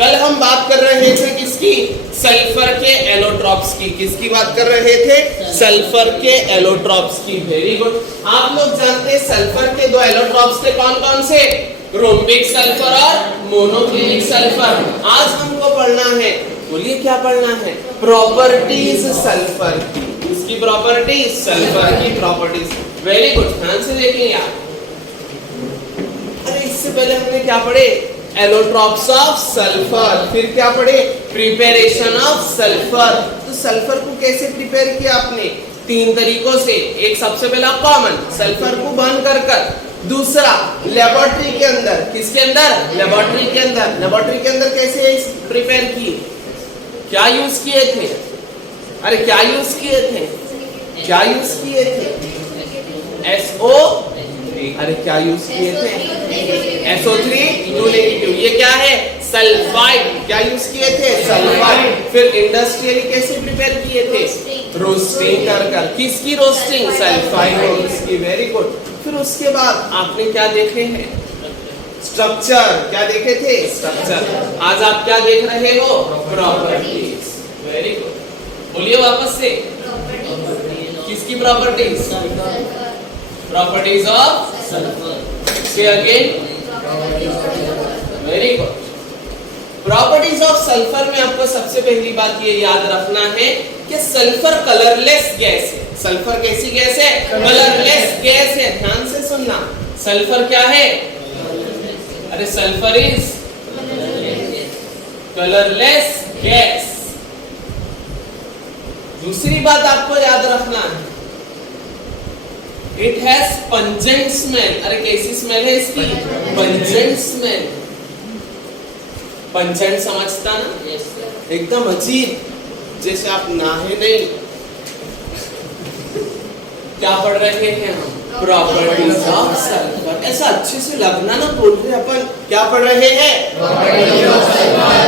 कल हम बात कर रहे थे किसकी? सल्फर के एलोट्रॉप्स की। किसकी बात कर रहे थे? सल्फर के एलोट्रॉप्स की। Very good. आप लोग जानते हैं सल्फर के दो एलोट्रॉप्स थे, कौन कौन से? रोम्बिक सल्फर और मोनोक्लिनिक सल्फर। आज हमको पढ़ना है, बोलिए क्या पढ़ना है? प्रॉपर्टीज सल्फर की। इसकी प्रॉपर्टीज, सल्फर की प्रॉपर्टीज। वेरी गुड, ध्यान से देखें यार। अरे इससे पहले हमने क्या पढ़े? Allotropes of sulphur. फिर क्या पढ़े? Preparation of sulphur. तो सल्फर को कैसे प्रिपेयर किया आपने? तीन तरीकों से। एक सबसे पहला कॉमन, सल्फर को बर्न कर। दूसरा लेबोरेटरी के अंदर। किसके अंदर? लेबोरेटरी के अंदर। लेबोरेटरी के अंदर कैसे प्रिपेयर किए? क्या यूज किए थे? अरे क्या यूज किए थे? क्या यूज किए थे? SO, अरे क्या यूज किए थे? SO3 2-। ये क्या है? सल्फाइड। क्या यूज किए थे? सल्फाइड। फिर इंडस्ट्रियली कैसे प्रिपेयर किए थे? रोस्टिंग कर। किसकी रोस्टिंग? सल्फाइड की। Very good. फिर उसके बाद आपने क्या देखे हैं? स्ट्रक्चर। क्या देखे थे? स्ट्रक्चर। आज आप क्या देख रहे हो? प्रॉपर्टीज। Very good. बोलिए वापस से, किसकी properties? Properties of sulphur. Say again. Very good. Properties of sulphur में आपको सबसे पहली बात ये याद रखना है कि सल्फर कलरलेस गैस है। सल्फर कैसी गैस है? कलरलेस गैस है। ध्यान से सुनना, सल्फर क्या है? अरे सल्फर इज कलरलेस गैस। दूसरी बात आपको याद रखना है, इट हैज पंजेंट स्मेल। अरे कैसी स्मेल है इसकी? Pungent smell. पंजेंट समझता ना? एकदम अजीब, जैसे आप नाहे नहीं। क्या पढ़ रहे हैं हम? Properties of sulphur. ऐसा अच्छे से लगना ना बोल रहे अपन। क्या पढ़ रहे हैं?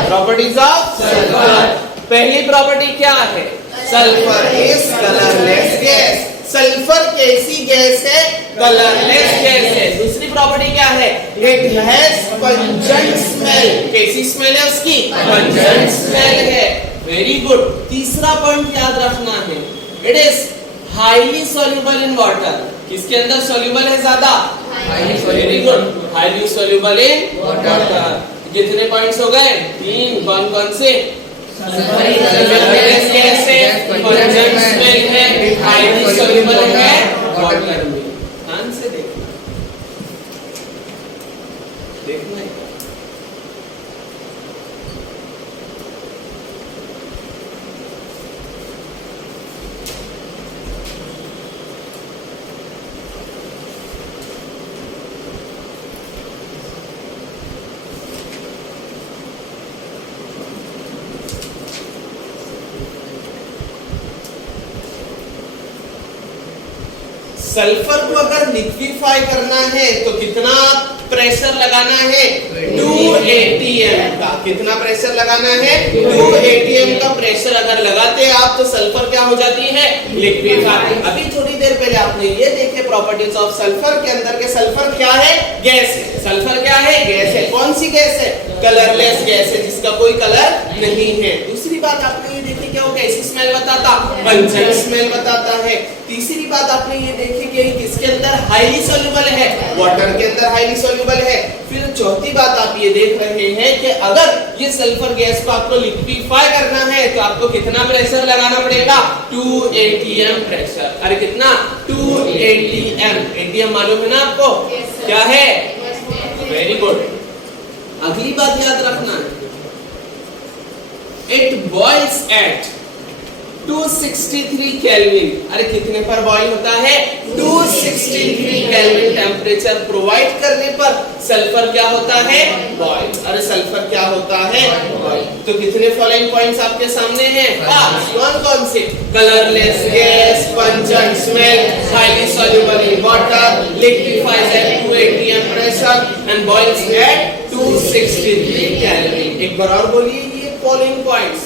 Properties of sulphur. पहली प्रॉपर्टी क्या है? Sulphur is colourless gas. Sulphur कैसी गैस है? कलरलेस गैस है। दूसरी प्रॉपर्टी क्या है? It has pungent smell. कैसी स्मेल है उसकी? पंजेंट स्मेल है। Very good. तीसरा पॉइंट याद रखना है, it is highly soluble in water. किसके अंदर सॉल्युबल है ज्यादा? Very good, highly soluble in water. कितने पॉइंट्स हो गए? 3। कौन कौन से? कलरलेस गैस है, पंजेंट स्मेल है, हाईली सॉल्युबल है वाटर में। ध्यान से देखना है। सल्फर को अगर लिक्विफाई करना है तो कितना प्रेशर लगाना है? 2 atm का। कितना प्रेशर लगाना है? 2 atm का प्रेशर अगर लगाते हैं आप तो सल्फर क्या हो जाती है? लिक्विफाई। अभी थोड़ी देर पहले आपने ये देखे प्रॉपर्टीज ऑफ सल्फर के अंदर के सल्फर क्या है? गैस है। सल्फर क्या है? गैस है। कौन सी गैस है? कलरलेस गैस है, जिसका कोई कलर नहीं है। दूसरी बात आपने ये देखी, क्या वो कैसी स्मेल बताता? पंजेंट स्मेल बताता है। तीसरी बात आपने ये देखी कि किसके अंदर हाईली सॉल्युबल है? वाटर के अंदर हाईली सॉल्युबल है। फिर चौथी बात आप ये देख रहे हैं कि अगर ये सल्फर गैस को आपको लिक्विफाई करना है तो आपको कितना प्रेशर लगाना पड़ेगा? 2 atm प्रेशर। अरे कितना? 2 atm। atm मालूम है ना आपको? क्या है? Very good. अगली बात याद रखना, इट बॉइल्स एट 263 केल्विन। अरे कितने पर बॉईल होता है? 263 केल्विन टेम्परेचर प्रोवाइड करने पर सल्फर क्या होता है? बॉईल। अरे सल्फर क्या होता है? बॉईल। तो कितने फॉलोइंग पॉइंट्स आपके सामने हैं? कौन कौन से? Colourless gas, pungent smell, highly soluble in water, liquefies at 2 atm pressure and boils at 263 kelvin. एक बार और बोलिए फॉलोइंग पॉइंट्स।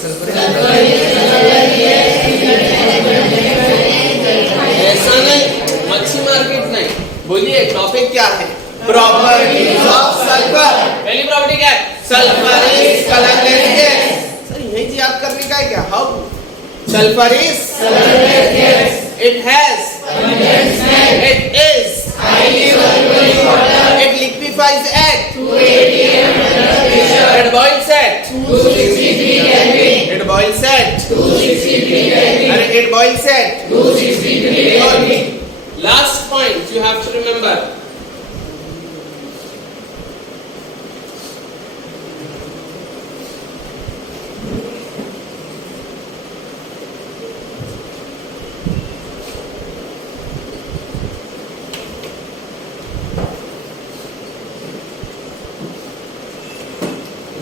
ऐसा नहीं, मच्छी मार्केट नहीं। बोलिए टॉपिक क्या है? Properties of sulphur. पहली प्रॉपर्टी क्या है? Sulphur is colourless Sulfur is it has it is it liquefies at 280 temperature. It boils at 263 Kelvin. It boils at 263 Kelvin. And it boils at 263 Kelvin. Last point you have to remember.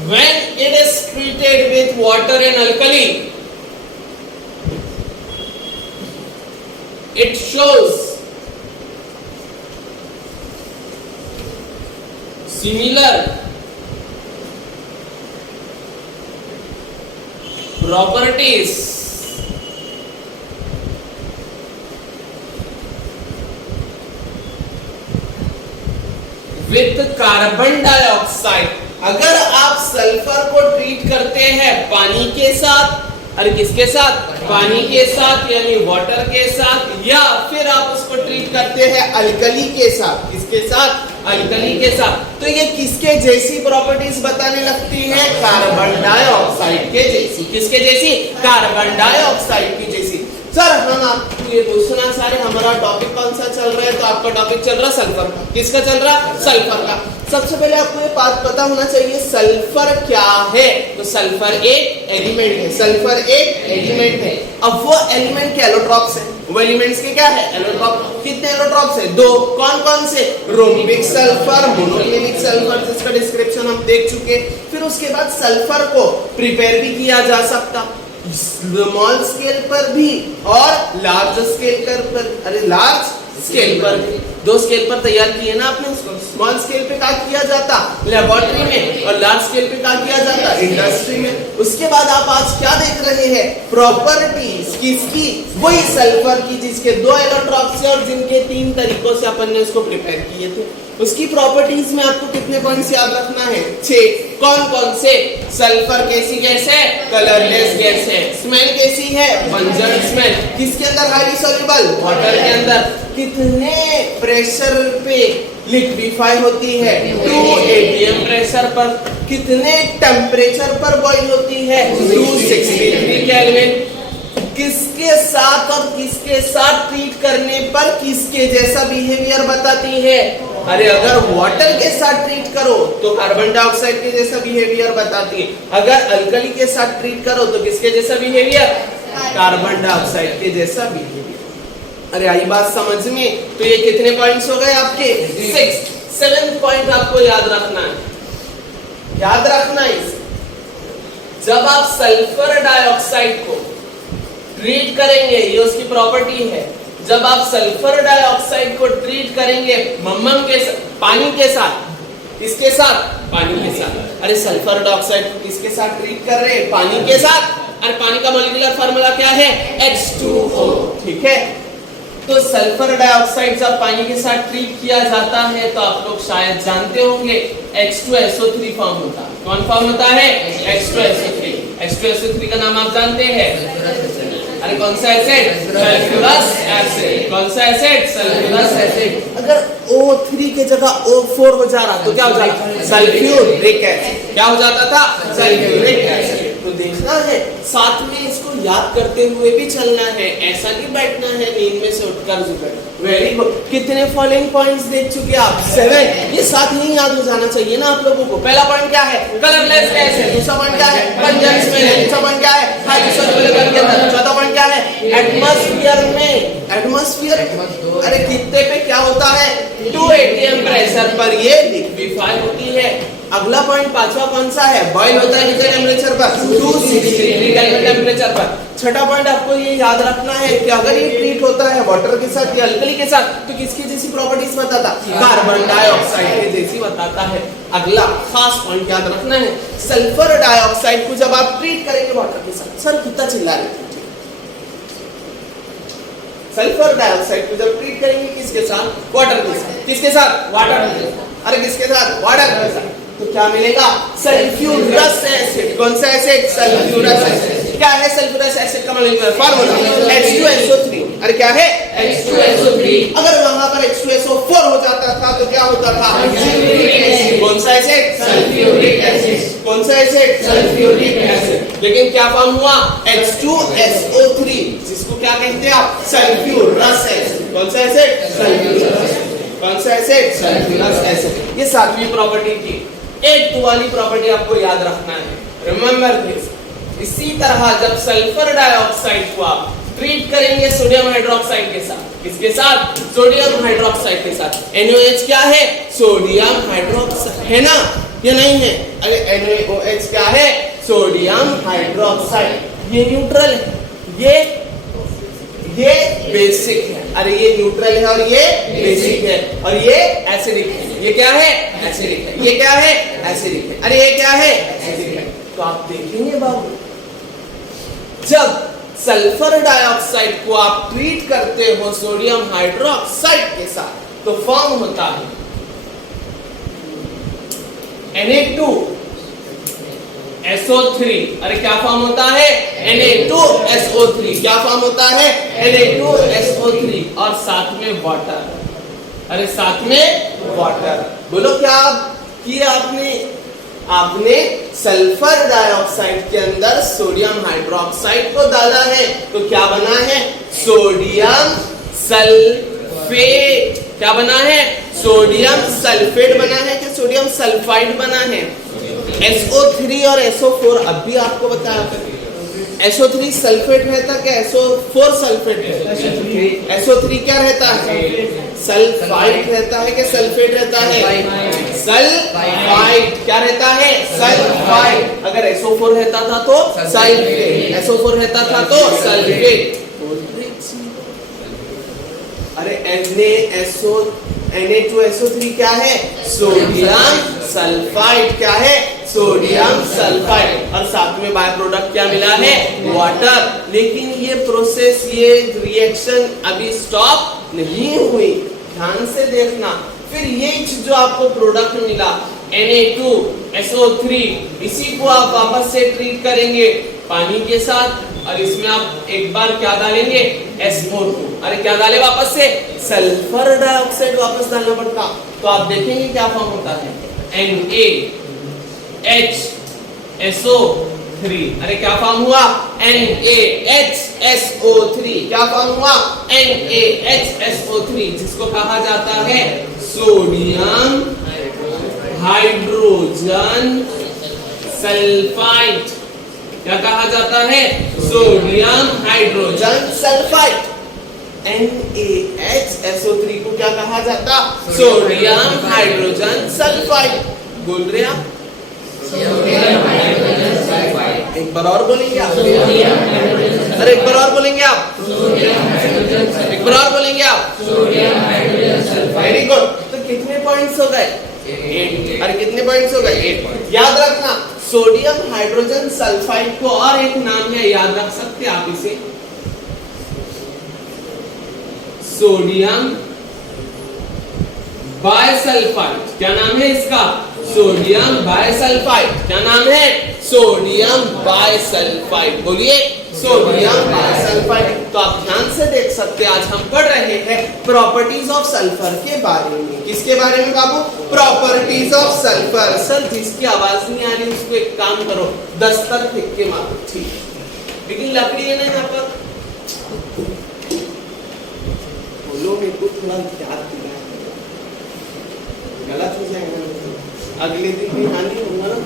When it is treated with water and alkali, it shows similar properties with carbon dioxide. अगर आप sulphur को treat करते हैं पानी के साथ, अरे किसके साथ? पानी के साथ यानी वाटर के साथ, या फिर आप उसको ट्रीट करते हैं अल्कली के साथ। किसके साथ? अल्कली के साथ। तो ये किसके जैसी प्रॉपर्टीज बताने लगती है? कार्बन डाइऑक्साइड के जैसी। किसके जैसी? कार्बन डाइऑक्साइड की जैसी। सर हम आपको ये पूछना चाह रहे, हमारा टॉपिक कौन सा चल रहा है? तो आपका टॉपिक चल रहा है सल्फर का। किसका चल रहा? सल्फर का। सबसे पहले आपको ये बात पता होना चाहिए सल्फर क्या है। तो सल्फर एक एलिमेंट है। सल्फर एक एलिमेंट है। अब वो एलिमेंट के एलोट्रॉप्स है। वो एलिमेंट्स के क्या है? एलोट्रॉप। कितने एलोट्रॉप्स है? 2। कौन कौन से? रोम्बिक सल्फर, मोनोक्लिनिक सल्फर, जिसका डिस्क्रिप्शन हम देख चुके। फिर उसके बाद सल्फर को प्रिपेयर भी किया जा सकता, स्मॉल स्केल पर भी और लार्ज स्केल पर। अरे लार्ज स्केल पर भी 2 स्केल पर तैयार किए ना आपने उसको। स्मॉल स्केल पे क्या किया जाता? लेबोरेटरी में। और लार्ज स्केल पे क्या किया जाता? इंडस्ट्री में। उसके बाद आप आज क्या देख रहे हैं? प्रॉपर्टीज किसकी? वही सल्फर की, जिसके 2 एलोट्रॉप्स है और जिनके 3 तरीकों से अपन ने उसको प्रिपेयर किए थे। उसकी प्रॉपर्टीज में आपको कितने पॉइंट्स याद रखना है? 6। कौन कौन से? सल्फर कैसी गैस है? कलरलेस गैस है। स्मेल कैसी है? बंजर स्मेल। किसके अंदर? हाईली सॉल्युबल, वाटर के अंदर। कितने प्रेशर पे लिक्विफाई होती है? 2 atm प्रेशर पर। कितने टेम्परेचर पर बॉईल होती है? 263 केल्विन। किसके साथ और किसके साथ ट्रीट करने पर किसके जैसा बिहेवियर बताती है? अरे अगर वाटर के साथ ट्रीट करो तो कार्बन डाइऑक्साइड के जैसा बिहेवियर बताती है। अगर अल्कली के साथ ट्रीट करो तो किसके जैसा बिहेवियर? कार्बन डाइऑक्साइड के जैसा बिहेवियर। अरे आई बात समझ में? तो ये कितने पॉइंट्स हो गए आपके? 6। 7th पॉइंट आपको याद रखना है। याद रखना है, जब आप सल्फर डाइऑक्साइड को ट्रीट करेंगे, ये उसकी प्रॉपर्टी है, जब आप सल्फर डाइऑक्साइड को ट्रीट करेंगे मम्मम के साथ, पानी के साथ। किसके साथ? पानी के साथ। अरे सल्फर डाइऑक्साइड को किसके साथ ट्रीट कर रहे हैं? पानी के साथ। और पानी का मॉलिक्यूलर फार्मूला क्या है? H2O। ठीक है, तो सल्फर डाइऑक्साइड जब पानी के साथ ट्रीट किया जाता है तो आप लोग शायद जानते होंगे H2SO3 फॉर्म होता है। कौन फॉर्म होता है? H2SO3। H2SO3 का नाम आप जानते हैं? अरे कौन सा एसिड? Sulphurous acid. कौन सा एसिड? Sulphurous acid. अगर O3 के जगह O4 हो जा रहा तो क्या हो जाता? Sulphuric acid. क्या हो जाता था? Sulphuric acid. तो देखना है, साथ में इसको याद करते हुए भी चलना है, ऐसा नहीं बैठना है नींद में से उठकर जुगाड़। Very good. कितने फॉलोइंग पॉइंट्स देख चुके आप? 7। ये साथ ही याद हो जाना चाहिए ना आप लोगों को। पहला पॉइंट क्या है? कलरलेस गैस है। दूसरा पॉइंट क्या है? बंजर स्मेल है। तीसरा पॉइंट क्या है? हाईली सॉल्युबल के अंदर। चौथा पॉइंट क्या है? एटमॉस्फेयर में। एटमॉस्फेयर अरे कितने पे क्या होता है? 2 atm प्रेशर पर ये लिक्विफाई होती है। अगला पॉइंट 5वां कौन सा है? बॉईल होता है कितने टेम्परेचर पर? 263 केल्विन टेम्परेचर पर। छठा पॉइंट आपको ये याद रखना है कि अगर ये ट्रीट होता है वाटर के साथ या अल्कली के साथ तो किसकी जैसी प्रॉपर्टीज बताता? कार्बन डाइऑक्साइड की जैसी बताता है। अगला खास पॉइंट याद रखना है, सल्फर डाइऑक्साइड को जब आप ट्रीट करेंगे वाटर के साथ। सर कितना चिल्ला रहे थे? सल्फर डाइऑक्साइड को जब ट्रीट करेंगे किसके साथ? वाटर के साथ। किसके साथ? वाटर के साथ। अरे किसके साथ? वाटर के साथ। तो क्या मिलेगा? Sulphurous acid. कौन सा एसिड? Sulphurous acid. क्या है सल्फ्यूरस एसिड का मॉलिक्यूलर फार्मूला? H2SO3। अरे क्या है? H2SO3। अगर वहां पर H2SO4 हो जाता था तो क्या होता था? कौन सा एसिड? Sulphuric acid. कौन सा एसिड? Sulphuric acid. लेकिन क्या फॉर्म हुआ? H2SO3, जिसको क्या कहते हैं आप? Sulphurous acid. कौन सा एसिड? सल्फ्यूरस। कौन सा एसिड? Sulphurous acid. ये सातवीं प्रॉपर्टी थी। एक वाली प्रॉपर्टी आपको याद रखना है, रिमेंबर दिस। इसी तरह जब सल्फर डाइऑक्साइड को आप ट्रीट करेंगे सोडियम हाइड्रोक्साइड के साथ, किसके साथ? सोडियम हाइड्रोक्साइड के साथ। NaOH क्या है? सोडियम हाइड्रोक्साइड है ना, ये नहीं है? अरे NaOH क्या है? Sodium hydroxide. ये न्यूट्रल है, ये बेसिक है। अरे ये न्यूट्रल है और ये बेसिक है, और ये एसिडिक है। ये क्या है? एसिडिक है। ये क्या है? एसिडिक है। अरे ये क्या है? एसिडिक है। तो आप देखेंगे बाबू, जब सल्फर डाइऑक्साइड को आप ट्रीट करते हो सोडियम हाइड्रोक्साइड के साथ तो फॉर्म होता है Na2SO3। अरे क्या फॉर्म होता है? Na2SO3। क्या फॉर्म होता है? Na2SO3 और साथ में वाटर। अरे साथ में वाटर। बोलो क्या किया आपने? आपने सल्फर डाइऑक्साइड के अंदर सोडियम हाइड्रोक्साइड को डाला है तो क्या बना है? Sodium sulphate. क्या बना है? सोडियम सल्फेट बना है कि सोडियम सल्फाइड बना है? SO3 और SO4 अब भी आपको बताया था। SO3 सल्फेट रहता क्या? SO4 सल्फेट रहता? SO3 क्या रहता है? सल्फाइड रहता है कि सल्फेट रहता है? सल्फाइड। क्या रहता है? सल्फाइड। अगर SO4 रहता था तो सल्फेट, SO4 रहता था तो सल्फेट। अरे Na2SO3 क्या है? Sodium sulphide. क्या है? Sodium sulphide. और साथ में बाय प्रोडक्ट क्या मिला है? वाटर। लेकिन ये प्रोसेस, ये रिएक्शन अभी स्टॉप नहीं हुई, ध्यान से देखना। फिर ये जो आपको प्रोडक्ट मिला Na2SO3, इसी को आप वापस से ट्रीट करेंगे पानी के साथ और इसमें आप एक बार क्या डालेंगे? SO2। अरे क्या डाले वापस से? सल्फर डाइऑक्साइड वापस डालना पड़ता। तो आप देखेंगे क्या फॉर्म होता है? NaHSO3। अरे क्या फॉर्म हुआ? NaHSO3। क्या फॉर्म हुआ? NaHSO3, जिसको कहा जाता है सोडियम हाइड्रोजन सल्फाइड। क्या कहा जाता है? Sodium hydrogen sulphide. NaHSO3 को क्या कहा जाता? Sodium hydrogen sulphide. बोल रहे आप? एक बार और बोलेंगे आप? अरे एक बार और बोलेंगे आप? एक बार और बोलेंगे आप? Very good. तो कितने पॉइंट्स हो गए? 8। अरे कितने पॉइंट्स हो गए? 8। याद रखना, सोडियम हाइड्रोजन सल्फाइड को और एक नाम है, याद रख सकते आप इसे, सोडियम बायसल्फाइड। क्या नाम है इसका? Sodium bisulphide. क्या नाम है? Sodium bisulphide. बोलिए, सोडियम बायसल्फाइड। तो आप ध्यान से देख सकते हैं, आज हम पढ़ रहे हैं प्रॉपर्टीज ऑफ सल्फर के बारे में। किसके बारे में बाबू? Properties of sulphur. सर जिसकी आवाज नहीं आ रही उसको एक काम करो, दस्तर फेंक के मारो, ठीक है? लेकिन लकड़ी है ना यहाँ पर, बोलो मेरे को थोड़ा याद दिला, गलत हो जाएगा अगले दिन भी हानि होगा ना।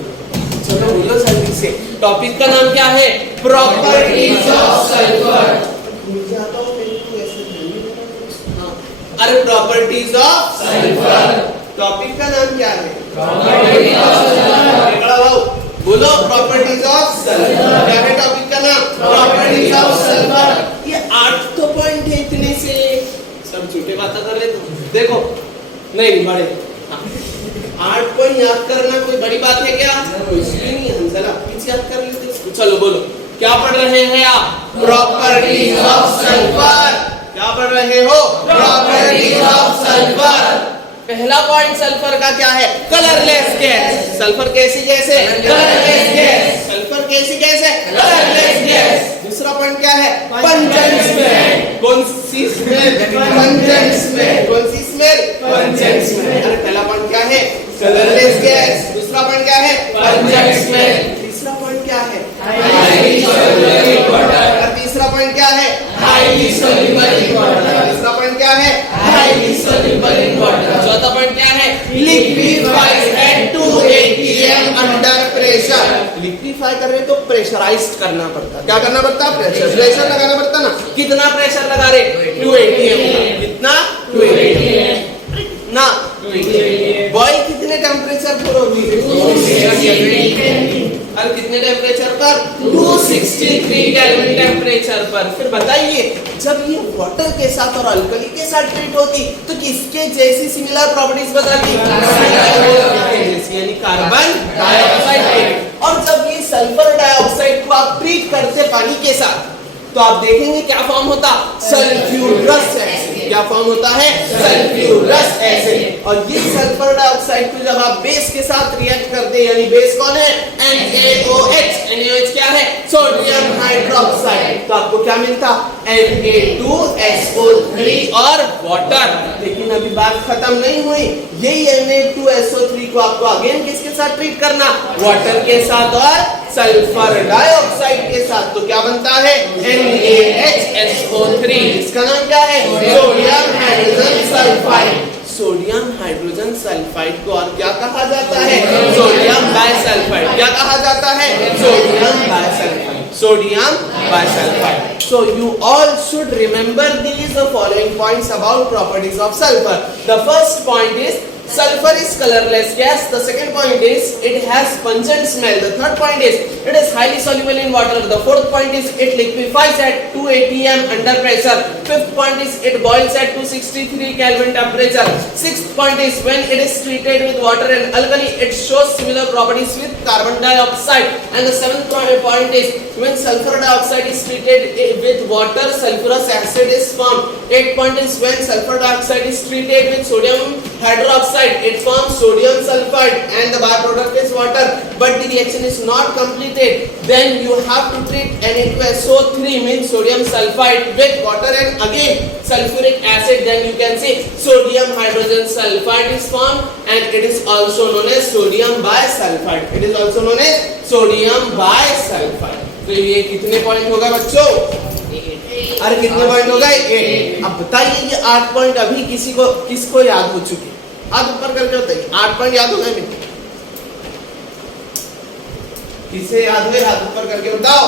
चलो बोलो जल्दी से, टॉपिक का नाम क्या है? Properties of sulphur. अरे प्रॉपर्टीज ऑफ सल्फर, टॉपिक का नाम क्या है? Properties of sulphur. बड़ा भाऊ बोलो, प्रॉपर्टीज ऑफ सल्फर। क्या है टॉपिक का नाम? Properties of sulphur. ये 8 तो पॉइंट है, इतने से सब झूठे बातें कर रहे तुम। देखो नहीं बड़े 8 पॉइंट याद करना कोई बड़ी बात है क्या? नहीं, हम जरा पीछे याद कर लेते इसको। चलो बोलो, क्या पढ़ रहे हैं आप? Properties of sulphur. क्या पढ़ रहे हो? Properties of sulphur. पहला पॉइंट सल्फर का क्या है? Colourless gas. सल्फर कैसी गैस है? Colourless gas. सल्फर कैसी गैस है? Colourless gas. क्या है? Pungent smell. कौन सी स्मेल? Pungent smell. कौन सी स्मेल? Pungent smell. अरे पहला पॉइंट क्या है? Colourless gas. दूसरा पॉइंट क्या है? Pungent smell. तीसरा पॉइंट क्या है? Highly soluble in water. और तीसरा पॉइंट क्या है? Highly soluble in water. तीसरा पॉइंट क्या है? Highly soluble in water. चौथा पॉइंट क्या है? Liquefies at 2 atm under pressure. Liquefy कर रहे तो प्रेशराइज्ड करना पड़ता। क्या करना पड़ता? प्रेशर लगाना पड़ता ना। कितना प्रेशर लगा रहे? 2 atm का। कितना? 2 atm ना। बॉयल कितने टेम्परेचर पर होगी? और कितने टेम्परेचर पर? 263 केल्विन टेम्परेचर पर। फिर बताइए, जब ये वाटर के साथ और अल्कली के साथ ट्रीट होती तो किसके जैसी सिमिलर प्रॉपर्टीज बदलती? यानी कार्बन डाइऑक्साइड। और जब ये सल्फर डाइऑक्साइड को आप ट्रीट करते पानी के साथ तो आप देखेंगे क्या फॉर्म होता? Sulphurous acid. क्या फॉर्म होता है? Sulphurous acid. और ये सल्फर डाइऑक्साइड को जब आप बेस के साथ रिएक्ट करते हैं, यानी बेस कौन है? NaOH। NaOH क्या है? Sodium hydroxide. तो आपको क्या मिलता? Na2SO3 और वाटर। लेकिन अभी बात खत्म नहीं हुई। यही Na2SO3 को आपको अगेन किसके साथ ट्रीट करना? वाटर के साथ और सल्फर डाइऑक्साइड के साथ। तो क्या बनता है? NaHSO3। इसका नाम क्या है? Sodium hydrogen sulphide. Sodium hydrogen sulphide को और क्या कहा जाता है? Sodium bisulphide. क्या कहा जाता है? Sodium bisulphide. Sodium bisulphide. So you all should remember these following points about properties of sulfur. The first point is sulfur is colorless gas. The second point is it has pungent smell. The third point is it is highly soluble in water. The fourth point is it liquefies at 2 atm under pressure. Fifth point is it boils at 263 Kelvin temperature. Sixth point is when it is treated with water and alkali, it shows similar properties with carbon dioxide. And the seventh point is when sulfur dioxide is treated with water, sulfurous acid is formed. Eighth point is when sulfur dioxide is treated with sodium hydroxide, it forms sodium sulfide and the byproduct is water. But the reaction is not completed. Then you have to treat Na2SO3 means sodium sulfide with water and again sulfuric acid. Then you can see sodium hydrogen sulfide is formed and it is also known as sodium bisulfide. It is also known as sodium bisulfide. तो ये कितने point होगा बच्चों? अरे कितने point हो गए? 8। अब बताइए ये 8 पॉइंट अभी किसको याद हो चुके? हाथ ऊपर करके बताइए। 8 पॉइंट याद हो गए? किसे याद हुए? हाथ ऊपर करके बताओ।